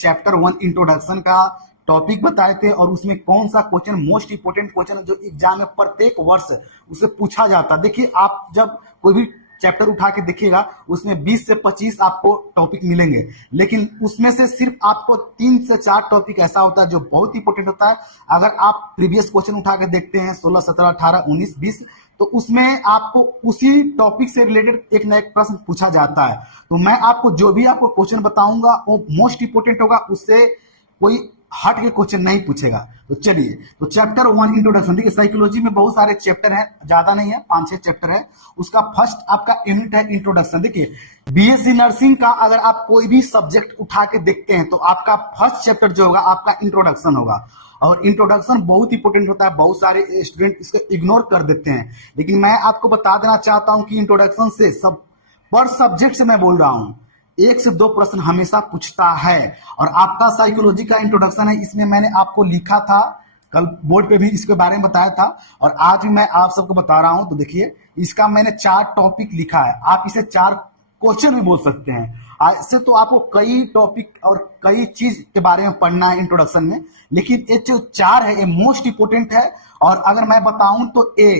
Chapter 1 introduction का topic बताए थे और उसमें कौन सा क्वेश्चन मोस्ट इंपोर्टेंट क्वेश्चन है जो एग्जाम में प्रत्येक वर्ष उससे पूछा जाता है। देखिए, आप जब कोई भी चैप्टर उठा के देखिएगा उसमें 20 से 25 आपको टॉपिक मिलेंगे, लेकिन उसमें से सिर्फ आपको 3 से 4 टॉपिक ऐसा होता है जो बहुत इंपॉर्टेंट होता है। अगर आप प्रीवियस क्वेश्चन उठा के देखते हैं 16, 17, 18, 19, 20, तो उसमें आपको उसी टॉपिक से रिलेटेड एक ना एक प्रश्न पूछा जाता है। तो मैं आपको जो भी आपको क्वेश्चन बताऊंगा वो मोस्ट इंपोर्टेंट होगा, उससे कोई हट के क्वेश्चन नहीं पूछेगा। तो चलिए, तो चैप्टर 1 इंट्रोडक्शन। देखिए, साइकोलॉजी में बहुत सारे चैप्टर हैं, ज्यादा नहीं है, 5-6 चैप्टर है। उसका फर्स्ट आपका यूनिट है इंट्रोडक्शन। देखिए, बीएससी नर्सिंग का अगर आप कोई भी सब्जेक्ट उठा के देखते हैं तो आपका फर्स्ट चैप्टर जो होगा आपका इंट्रोडक्शन होगा। और इंट्रोडक्शन बहुत इंपॉर्टेंट होता है, बहुत सारे स्टूडेंट इसको इग्नोर कर देते हैं, लेकिन मैं आपको बता देना चाहता हूं कि इंट्रोडक्शन से सब पर सब्जेक्ट से मैं बोल रहा हूं 1 से 2 प्रश्न हमेशा पूछता है। और आपका साइकोलॉजी का इंट्रोडक्शन है, इसमें मैंने आपको लिखा था, कल बोर्ड पे भी इसके बारे में बताया था और आज भी मैं आप सबको बता रहा हूं। तो देखिए, इसका मैंने 4 टॉपिक लिखा है, आप इसे 4 क्वेश्चन भी बोल सकते हैं। इससे तो आपको कई टॉपिक और कई चीज के बारे में पढ़ना है इंट्रोडक्शन में, लेकिन ये जो 4 है ये मोस्ट इंपोर्टेंट है। और अगर मैं बताऊं तो ए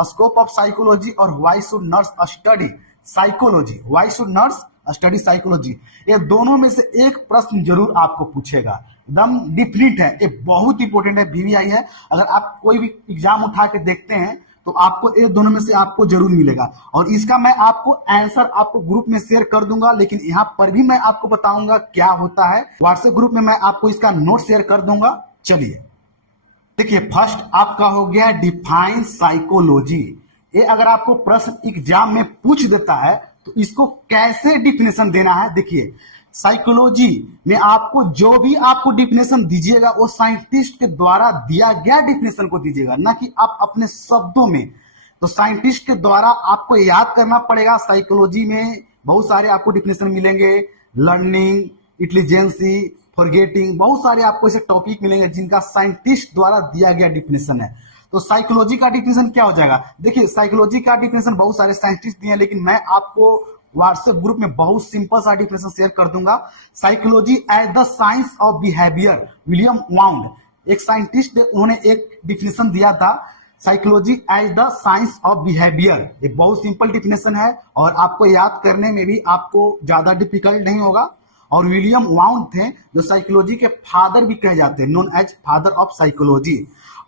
स्कोप ऑफ साइकोलॉजी और why should nurse study psychology, why should nurse study psychology, ये दोनों में से एक प्रश्न जरूर आपको पूछेगा, एकदम डिफिनिट है, ये बहुत इंपॉर्टेंट है, वीवीआई है। अगर आप कोई भी एग्जाम उठा के देखते हैं तो आपको ये दोनों में से आपको जरूर मिलेगा। और इसका मैं आपको आंसर आपको ग्रुप में शेयर कर दूंगा, लेकिन यहाँ पर भी मैं आपको बताऊंगा क्या होता है। व्हाट्सएप ग्रुप में मैं आपको इसका नोट शेयर कर दूंगा। चलिए, देखिए, फर्स्ट आपका हो गया डिफाइन साइकोलॉजी। ये अगर आपको प्रश्न एग्जाम में पूछ देता है तो इसको कैसे डिफिनेशन देना है। देखिए, साइकोलॉजी में आपको जो भी आपको डिफिनेशन दीजिएगा वो साइंटिस्ट के द्वारा दिया गया डिफिनेशन को दीजिएगा, ना कि आप अपने शब्दों में। तो साइंटिस्ट के द्वारा आपको याद करना पड़ेगा। साइकोलॉजी में बहुत सारे आपको डिफिनेशन मिलेंगे, लर्निंग, इंटेलिजेंसी, फॉरगेटिंग, बहुत सारे आपको ऐसे टॉपिक मिलेंगे जिनका साइंटिस्ट द्वारा दिया गया डिफिनेशन है। तो साइकोलॉजी का डिफिनेशन क्या हो जाएगा। देखिए, साइकोलॉजी का डिफिनेशन बहुत सारे साइंटिस्ट दिए हैं, लेकिन मैं आपको व्हाट्सएप ग्रुप में बहुत सिंपल सा डिफिनेशन शेयर कर दूंगा। Psychology as the science of behaviour, William Wundt, एक साइंटिस्ट, उन्होंने एक डिफिनेशन दिया था, psychology as the science of behaviour. ये बहुत सिंपल डिफिनेशन है और आपको याद करने में भी आपको ज्यादा डिफिकल्ट नहीं होगा। और विलियम वाउंड थे जो साइकोलॉजी के फादर भी कहे जाते हैं, known as father of psychology.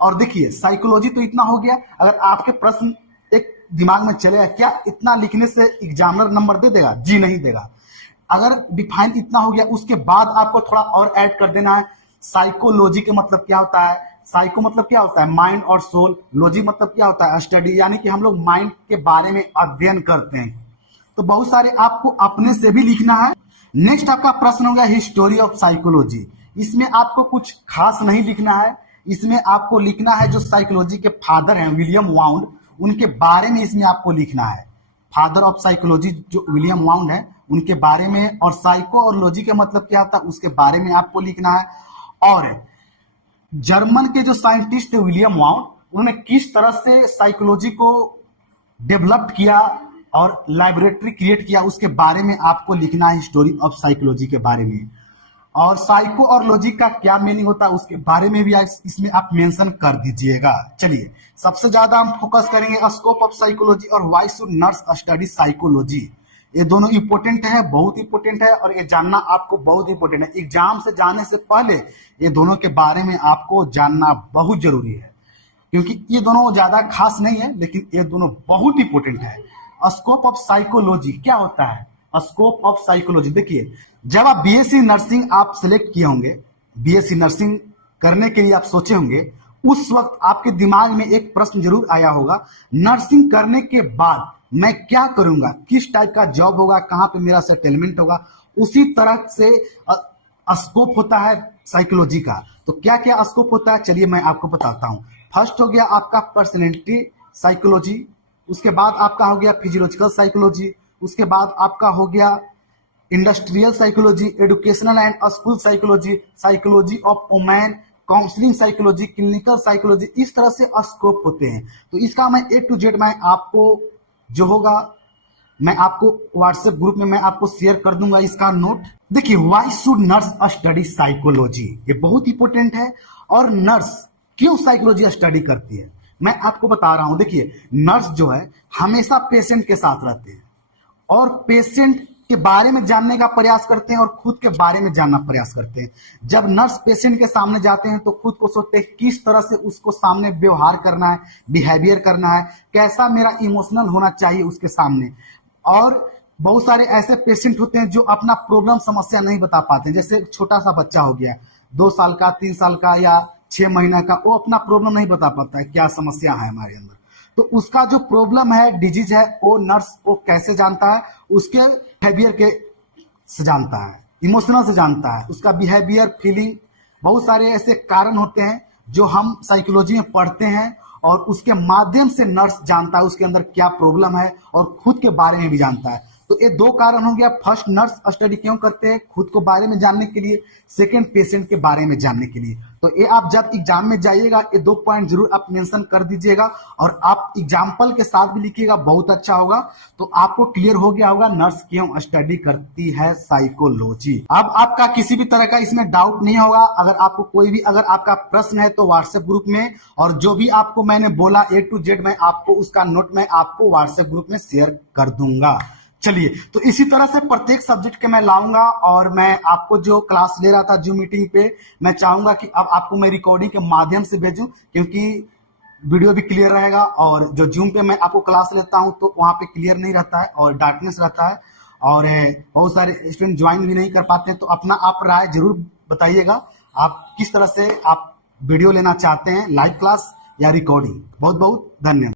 और देखिए, साइकोलॉजी तो इतना हो गया। अगर आपके प्रश्न एक दिमाग में चलेगा, क्या इतना लिखने से एग्जामिनर नंबर दे देगा? जी नहीं देगा। अगर डिफाइन इतना हो गया, उसके बाद आपको थोड़ा और ऐड कर देना है। साइकोलॉजी के मतलब क्या होता है, साइको मतलब क्या होता है माइंड और सोल, लॉजी मतलब क्या होता है स्टडी, यानी कि हम लोग माइंड के बारे में अध्ययन करते हैं। तो बहुत सारे आपको अपने से भी लिखना है। नेक्स्ट आपका प्रश्न हो गया हिस्टोरी ऑफ साइकोलॉजी। इसमें आपको कुछ खास नहीं लिखना है, इसमें आपको लिखना है जो साइकोलॉजी के फादर हैं विलियम वाउंड, उनके बारे में इसमें आपको लिखना है। फादर ऑफ साइकोलॉजी जो विलियम वाउंड है उनके बारे में, और साइको और लॉजी का मतलब क्या होता है उसके बारे में आपको लिखना है। और जर्मन के जो साइंटिस्ट थे विलियम वाउंड, उन्होंने किस तरह से साइकोलॉजी को डेवलप किया और लाइब्रेटरी क्रिएट किया उसके बारे में आपको लिखना है, हिस्टोरी ऑफ साइकोलॉजी के बारे में। और साइको और लॉजिक का क्या मीनिंग होता है उसके बारे में भी इसमें आप मेंशन कर दीजिएगा। चलिए, सबसे ज्यादा हम फोकस करेंगे स्कोप ऑफ साइकोलॉजी और why should nurse study psychology. ये दोनों इंपॉर्टेंट है, बहुत इंपॉर्टेंट है, और ये जानना आपको बहुत इंपॉर्टेंट है। एग्जाम से जाने से पहले ये दोनों के बारे में आपको जानना बहुत जरूरी है, क्योंकि ये दोनों ज्यादा खास नहीं है, लेकिन ये दोनों बहुत इंपॉर्टेंट है। स्कोप ऑफ साइकोलॉजी क्या होता है? स्कोप ऑफ साइकोलॉजी, देखिए, जब आप बीएससी नर्सिंग आप सिलेक्ट किए होंगे, बीएससी नर्सिंग करने के लिए आप सोचे होंगे, उस वक्त आपके दिमाग में एक प्रश्न जरूर आया होगा, नर्सिंग करने के बाद मैं क्या करूंगा, किस टाइप का जॉब होगा, कहां पे मेरा सेटलमेंट होगा। उसी तरह से स्कोप होता है साइकोलॉजी का। तो क्या क्या स्कोप होता है, चलिए मैं आपको बताता हूं। फर्स्ट हो गया आपका पर्सनैलिटी साइकोलॉजी, उसके बाद आपका हो गया फिजियोलॉजिकल साइकोलॉजी, उसके बाद आपका हो गया industrial psychology, educational and school psychology, psychology of women, counselling psychology, clinical psychology. इस तरह से स्कोप होते हैं। तो इसका मैं A to Z मैं आपको जो होगा मैं आपको व्हाट्सएप ग्रुप में मैं आपको शेयर कर दूंगा इसका नोट। देखिए, why should nurse study psychology, ये बहुत इंपॉर्टेंट है। और नर्स क्यों साइकोलॉजी स्टडी करती है, मैं आपको बता रहा हूं। देखिए, नर्स जो है हमेशा पेशेंट के साथ रहते हैं और पेशेंट के बारे में जानने का प्रयास करते हैं और खुद के बारे में जानना प्रयास करते हैं। जब नर्स पेशेंट के सामने जाते हैं तो खुद को सोचते हैं किस तरह से उसको सामने व्यवहार करना है, बिहेवियर करना है, कैसा मेरा इमोशनल होना चाहिए उसके सामने। और बहुत सारे ऐसे पेशेंट होते हैं जो अपना प्रॉब्लम समस्या नहीं बता पाते, जैसे छोटा सा बच्चा हो गया 2 साल का, 3 साल का या 6 महीना का, वो अपना प्रॉब्लम नहीं बता पाता है क्या समस्या है हमारे अंदर। तो उसका जो प्रॉब्लम है, डिजीज है, वो नर्स को कैसे जानता है, उसके बिहेवियर के से जानता है, इमोशनल से जानता है, उसका बिहेवियर, फीलिंग, बहुत सारे ऐसे कारण होते हैं जो हम साइकोलॉजी में पढ़ते हैं और उसके माध्यम से नर्स जानता है उसके अंदर क्या प्रॉब्लम है और खुद के बारे में भी जानता है। तो ये 2 कारण हो गया। फर्स्ट, नर्स स्टडी क्यों करते हैं, खुद को बारे में जानने के लिए। सेकंड, पेशेंट के बारे में जानने के लिए। तो ये आप जब एग्जाम में जाइएगा ये 2 पॉइंट जरूर आप मेंशन कर दीजिएगा और आप एग्जाम्पल के साथ भी लिखिएगा, बहुत अच्छा होगा। तो आपको क्लियर हो गया होगा नर्स क्यों स्टडी करती है साइकोलॉजी। अब आपका किसी भी तरह का इसमें डाउट नहीं होगा। अगर आपको कोई भी अगर आपका प्रश्न है तो व्हाट्सएप ग्रुप में, और जो भी आपको मैंने बोला A to Z मैं आपको उसका नोट में आपको व्हाट्सएप ग्रुप में शेयर कर दूंगा। चलिए, तो इसी तरह से प्रत्येक सब्जेक्ट के मैं लाऊंगा और मैं आपको जो क्लास ले रहा था जूम मीटिंग पे, मैं चाहूंगा कि अब आपको मैं रिकॉर्डिंग के माध्यम से भेजूं, क्योंकि वीडियो भी क्लियर रहेगा। और जो जूम पे मैं आपको क्लास लेता हूं तो वहां पे क्लियर नहीं रहता है और डार्कनेस रहता है और बहुत सारे स्टूडेंट ज्वाइन भी नहीं कर पाते हैं। तो अपना आप राय जरूर बताइएगा, आप किस तरह से आप वीडियो लेना चाहते हैं, लाइव क्लास या रिकॉर्डिंग। बहुत बहुत धन्यवाद।